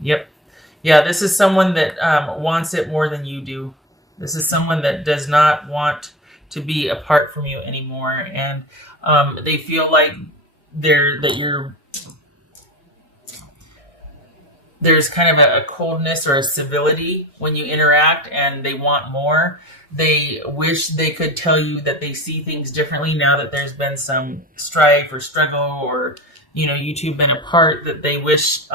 Yep. Yeah, this is someone that wants it more than you do. This is someone that does not want to be apart from you anymore, and they feel like there's kind of a coldness or a civility when you interact, and they want more. They wish they could tell you that they see things differently now that there's been some strife or struggle, or you two have been apart. That they wish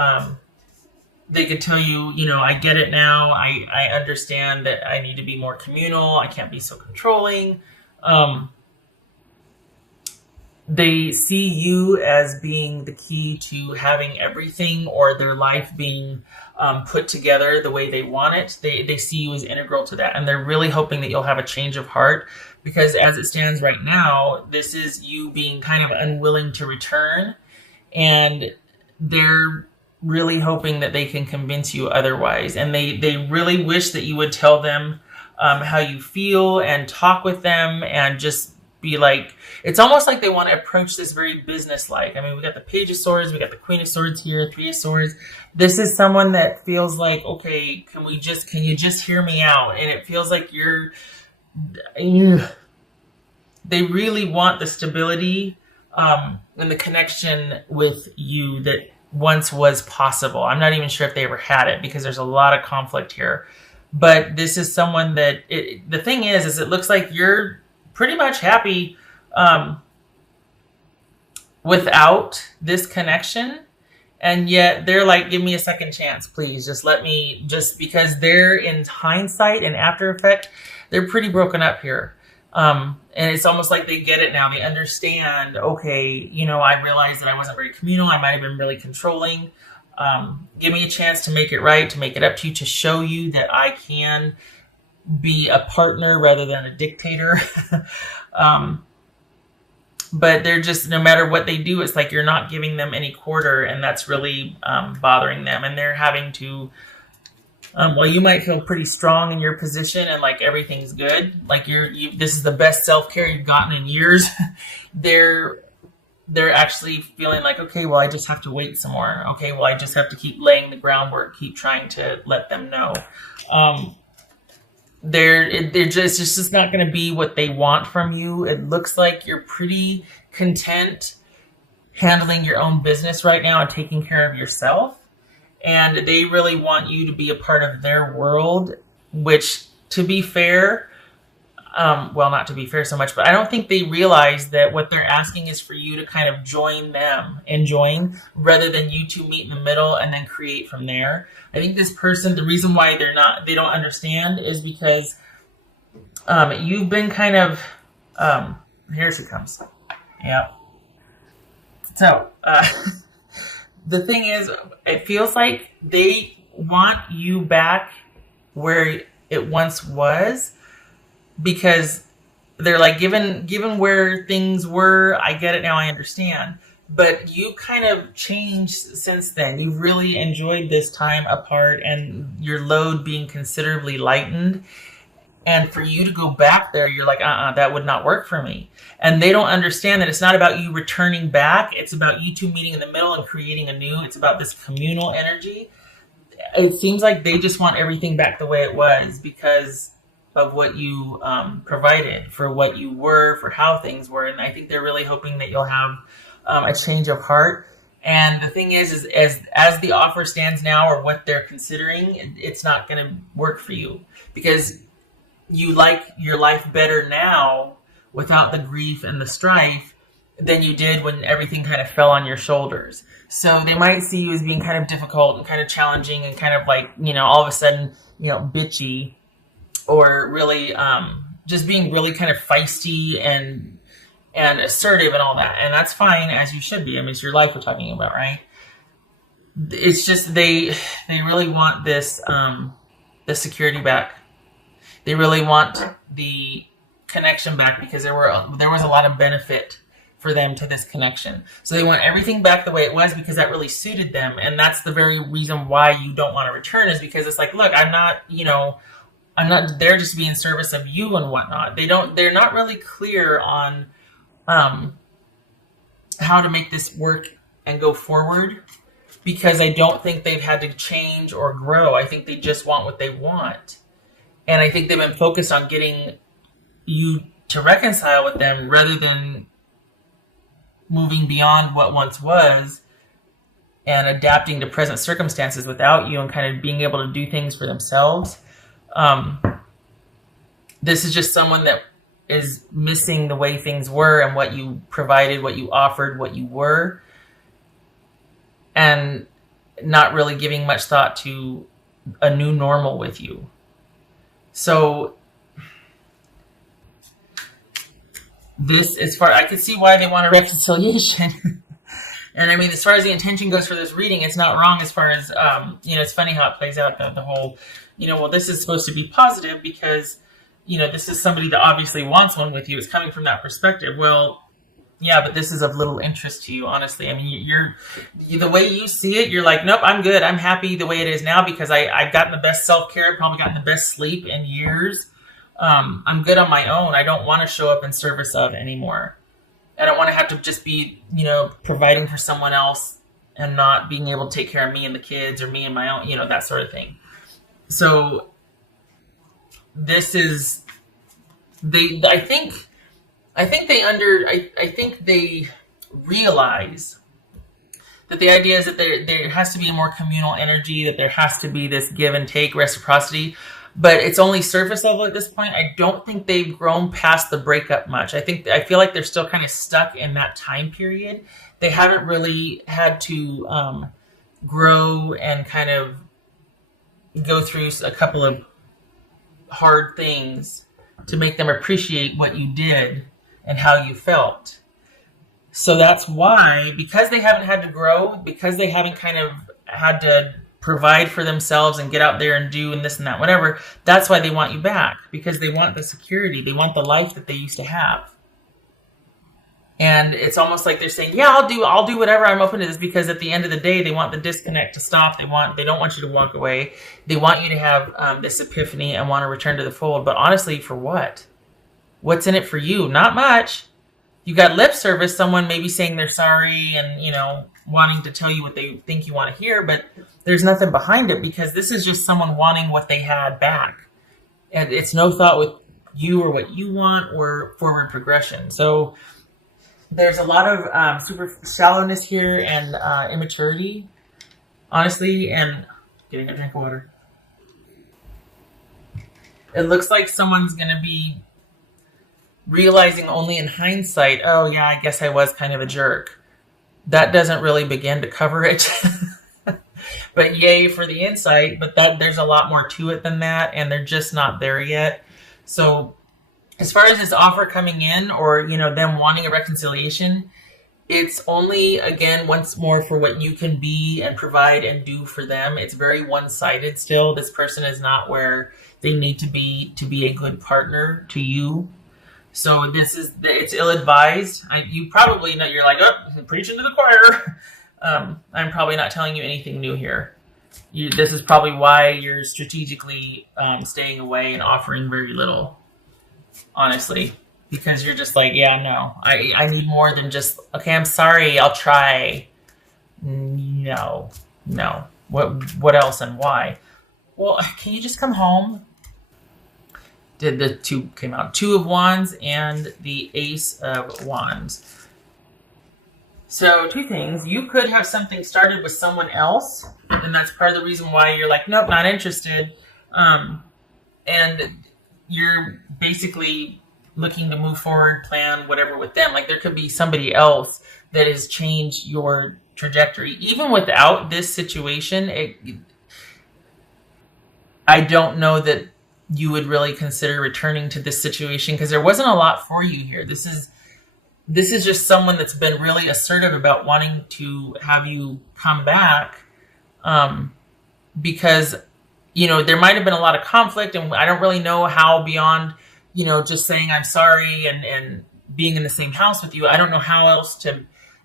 they could tell you, I get it now. I understand that I need to be more communal. I can't be so controlling. Um, they see you as being the key to having everything or their life being put together the way they want it. They see you as integral to that. And they're really hoping that you'll have a change of heart, because as it stands right now, this is you being kind of unwilling to return. And they're really hoping that they can convince you otherwise. And they really wish that you would tell them how you feel and talk with them and just be like, it's almost like they want to approach this very business-like. I mean, we got the Page of Swords, we got the Queen of Swords here, Three of Swords. This is someone that feels like, okay, can you just hear me out? And it feels like they really want the stability and the connection with you that once was possible. I'm not even sure if they ever had it, because there's a lot of conflict here. But this is someone that, the thing is it looks like you're pretty much happy without this connection. And yet they're like, give me a second chance, please. Just because they're, in hindsight and after effect, they're pretty broken up here. And it's almost like they get it now. They understand, okay, I realized that I wasn't very communal. I might have been really controlling. Give me a chance to make it right, to make it up to you, to show you that I can be a partner rather than a dictator. But they're just, no matter what they do, it's like you're not giving them any quarter, and that's really bothering them. And they're having to, well, you might feel pretty strong in your position and like everything's good. Like this is the best self-care you've gotten in years. They're actually feeling like, okay, well, I just have to wait some more. Okay, well, I just have to keep laying the groundwork, keep trying to let them know. It's just not going to be what they want from you. It looks like you're pretty content handling your own business right now and taking care of yourself. And they really want you to be a part of their world, which, to be fair, well, not to be fair so much, but I don't think they realize that what they're asking is for you to kind of join them and join, rather than you two meet in the middle and then create from there. I think this person, the reason why they don't understand is because you've been kind of, here she comes. Yeah. So, the thing is, it feels like they want you back where it once was, because they're like, given where things were, I get it now, I understand. But you kind of changed since then. You've really enjoyed this time apart and your load being considerably lightened. And for you to go back there, you're like, that would not work for me. And they don't understand that it's not about you returning back. It's about you two meeting in the middle and creating anew. It's about this communal energy. It seems like they just want everything back the way it was because of what you provided, for what you were, for how things were. And I think they're really hoping that you'll have a change of heart. And the thing is as the offer stands now, or what they're considering, it's not going to work for you, because you like your life better now without the grief and the strife than you did when everything kind of fell on your shoulders. So they might see you as being kind of difficult and kind of challenging and kind of like, all of a sudden, bitchy, or really just being really kind of feisty and assertive and all that. And that's fine, as you should be. I mean, it's your life we're talking about, right? It's just they really want this the security back. They really want the connection back, because there was a lot of benefit for them to this connection. So they want everything back the way it was, because that really suited them. And that's the very reason why you don't want to return, is because it's like, look, I'm not there just to be in service of you and whatnot. They're not really clear on how to make this work and go forward. because I don't think they've had to change or grow. I think they just want what they want. And I think they've been focused on getting you to reconcile with them rather than moving beyond what once was and adapting to present circumstances without you and kind of being able to do things for themselves. This is just someone that is missing the way things were and what you provided, what you offered, what you were, and not really giving much thought to a new normal with you. So this, as far, I can see why they want a reconciliation. And I mean, as far as the intention goes for this reading, it's not wrong as far as, it's funny how it plays out, the whole, well, this is supposed to be positive because, this is somebody that obviously wants one with you. It's coming from that perspective. Well, yeah, but this is of little interest to you, honestly. I mean, the way you see it, you're like, nope, I'm good. I'm happy the way it is now because I've gotten the best self-care, probably gotten the best sleep in years. I'm good on my own. I don't want to show up in service of anymore. I don't want to have to just be, providing for someone else and not being able to take care of me and the kids or me and my own, that sort of thing. So this is, I think they realize that the idea is that there has to be more communal energy, that there has to be this give and take, reciprocity, but it's only surface level at this point. I don't think they've grown past the breakup much. I feel like they're still kind of stuck in that time period. They haven't really had to grow and kind of go through a couple of hard things to make them appreciate what you did and how you felt. So that's why, because they haven't had to grow, because they haven't kind of had to provide for themselves and get out there and do and this and that, whatever, that's why they want you back, because they want the security. They want the life that they used to have. And it's almost like they're saying, yeah, I'll do whatever. I'm open to this, because at the end of the day, they want the disconnect to stop. They don't want you to walk away. They want you to have this epiphany and want to return to the fold. But honestly, for what? What's in it for you? Not much. You got lip service, someone maybe saying they're sorry and, wanting to tell you what they think you want to hear, but there's nothing behind it, because this is just someone wanting what they had back. And it's no thought with you or what you want or forward progression. So there's a lot of super shallowness here and immaturity, honestly, and getting a drink of water. It looks like someone's going to be realizing only in hindsight, oh yeah, I guess I was kind of a jerk. That doesn't really begin to cover it. But yay for the insight, but there's a lot more to it than that, and they're just not there yet. So as far as this offer coming in, or, them wanting a reconciliation, it's only, again, once more for what you can be and provide and do for them. It's very one-sided still. This person is not where they need to be a good partner to you. So it's ill-advised. You probably know, you're like, oh, preaching to the choir. I'm probably not telling you anything new here. This is probably why you're strategically staying away and offering very little, honestly, because you're just like, yeah, no, I need more than just, okay, I'm sorry, I'll try. No. What else and why? Well, can you just come home? The two came out. Two of Wands and the Ace of Wands. So two things. You could have something started with someone else, and that's part of the reason why you're like, nope, not interested. And you're basically looking to move forward, plan whatever with them. Like, there could be somebody else that has changed your trajectory. Even without this situation, I don't know that you would really consider returning to this situation, because there wasn't a lot for you here. This is just someone that's been really assertive about wanting to have you come back, because, there might have been a lot of conflict, and I don't really know how beyond, just saying I'm sorry and being in the same house with you. I don't know how else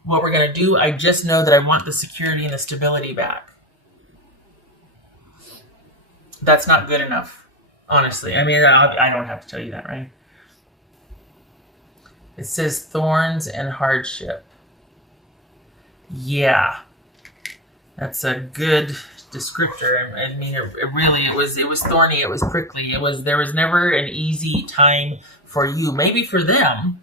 what we're going to do. I just know that I want the security and the stability back. That's not good enough. Honestly, I mean, I don't have to tell you that, right? It says thorns and hardship. Yeah. That's a good descriptor. I mean, it was thorny. It was prickly. There was never an easy time for you. Maybe for them,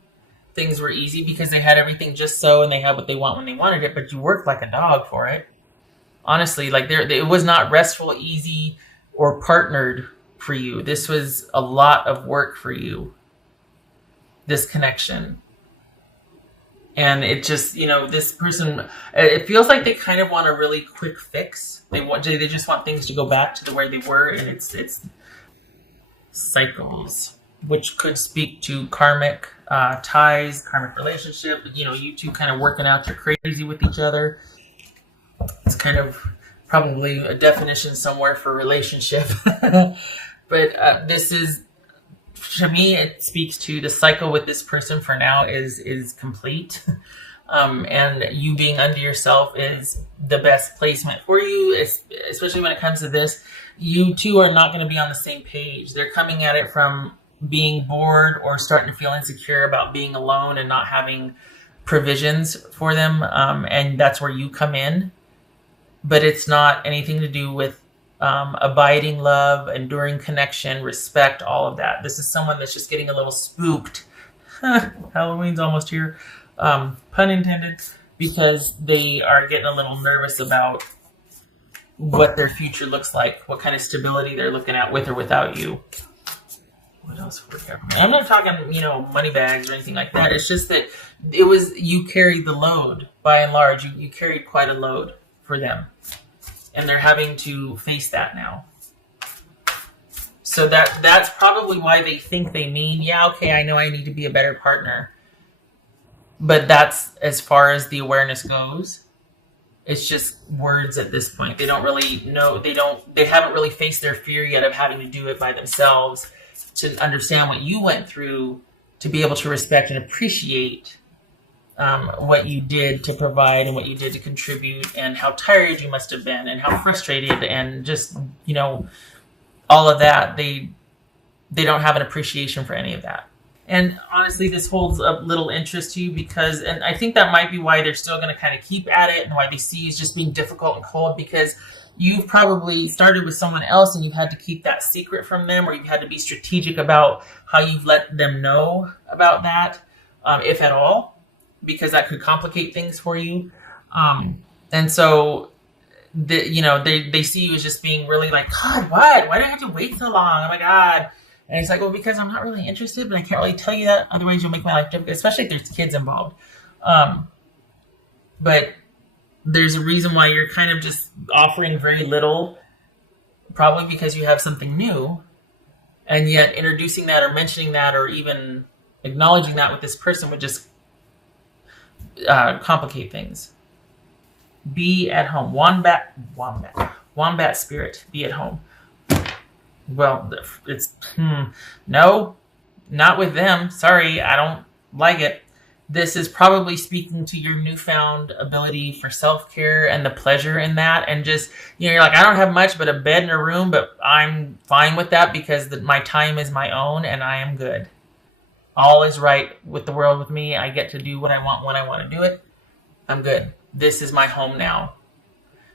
things were easy because they had everything just so, and they had what they want when they wanted it. But you worked like a dog for it. Honestly, like it was not restful, easy, or partnered for you. This was a lot of work for you. This connection. And it just, this person, it feels like they kind of want a really quick fix. They just want things to go back to the way they were, and it's cycles, which could speak to karmic ties, karmic relationship. You two kind of working out your crazy with each other. It's kind of probably a definition somewhere for relationship, but this is. To me, it speaks to the cycle with this person for now is complete. And you being unto yourself is the best placement for you, especially when it comes to this. You two are not going to be on the same page. They're coming at it from being bored or starting to feel insecure about being alone and not having provisions for them. And that's where you come in. But it's not anything to do with abiding love, enduring connection, respect, all of that. This is someone that's just getting a little spooked. Halloween's almost here. Pun intended, because they are getting a little nervous about what their future looks like, what kind of stability they're looking at with or without you. What else? I'm not talking, money bags or anything like that. It's just that you carried the load by and large. You carried quite a load for them. And they're having to face that now. So that's probably why they think they mean, yeah, okay, I know I need to be a better partner. But that's as far as the awareness goes. It's just words at this point. They don't really know. They haven't really faced their fear yet of having to do it by themselves to understand what you went through to be able to respect and appreciate what you did to provide and what you did to contribute, and how tired you must have been and how frustrated, and just, all of that. They don't have an appreciation for any of that. And honestly, this holds a little interest to you and I think that might be why they're still going to kind of keep at it, and why they see you as just being difficult and cold, because you've probably started with someone else and you've had to keep that secret from them, or you've had to be strategic about how you've let them know about that, if at all, because that could complicate things for you. And so, they see you as just being really like, God, what? Why do I have to wait so long? Oh my God. And it's like, well, because I'm not really interested, but I can't really tell you that. Otherwise, you'll make my life difficult, especially if there's kids involved. But there's a reason why you're kind of just offering very little, probably because you have something new. And yet introducing that or mentioning that or even acknowledging that with this person would just complicate things. Be at home. Wombat spirit. Be at home. Well, it's no, not with them. Sorry, I don't like it. This is probably speaking to your newfound ability for self-care and the pleasure in that, and just, you're like, I don't have much but a bed and a room, but I'm fine with that because my time is my own and I am good. All is right with the world with me. I get to do what I want when I want to do it. I'm good. This is my home now.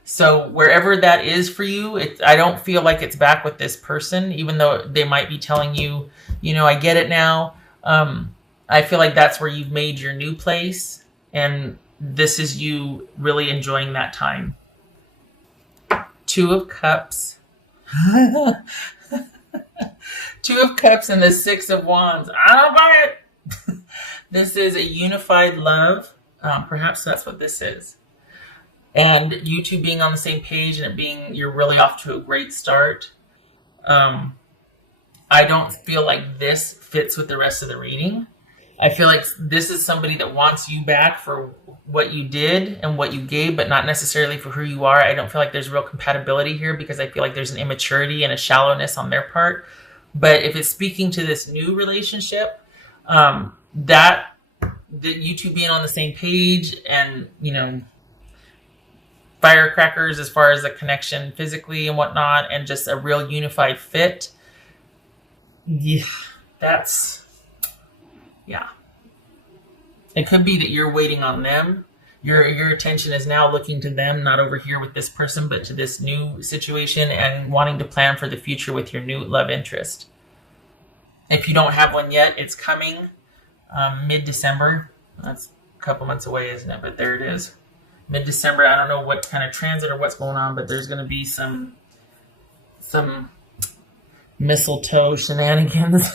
So wherever that is for you, I don't feel like it's back with this person, even though they might be telling you, I get it now. I feel like that's where you've made your new place, and this is you really enjoying that time. Two of Cups. Two of Cups and the Six of Wands. I don't buy it. This is a unified love. Perhaps that's what this is. And you two being on the same page, and you're really off to a great start. I don't feel like this fits with the rest of the reading. I feel like this is somebody that wants you back for what you did and what you gave, but not necessarily for who you are. I don't feel like there's real compatibility here, because I feel like there's an immaturity and a shallowness on their part. But if it's speaking to this new relationship, that you two being on the same page, and, firecrackers as far as the connection physically and whatnot, and just a real unified fit. Yeah, yeah. It could be that you're waiting on them Your attention is now looking to them, not over here with this person, but to this new situation and wanting to plan for the future with your new love interest. If you don't have one yet, it's coming mid-December. That's a couple months away, isn't it? But there it is. Mid-December. I don't know what kind of transit or what's going on, but there's going to be some mistletoe shenanigans.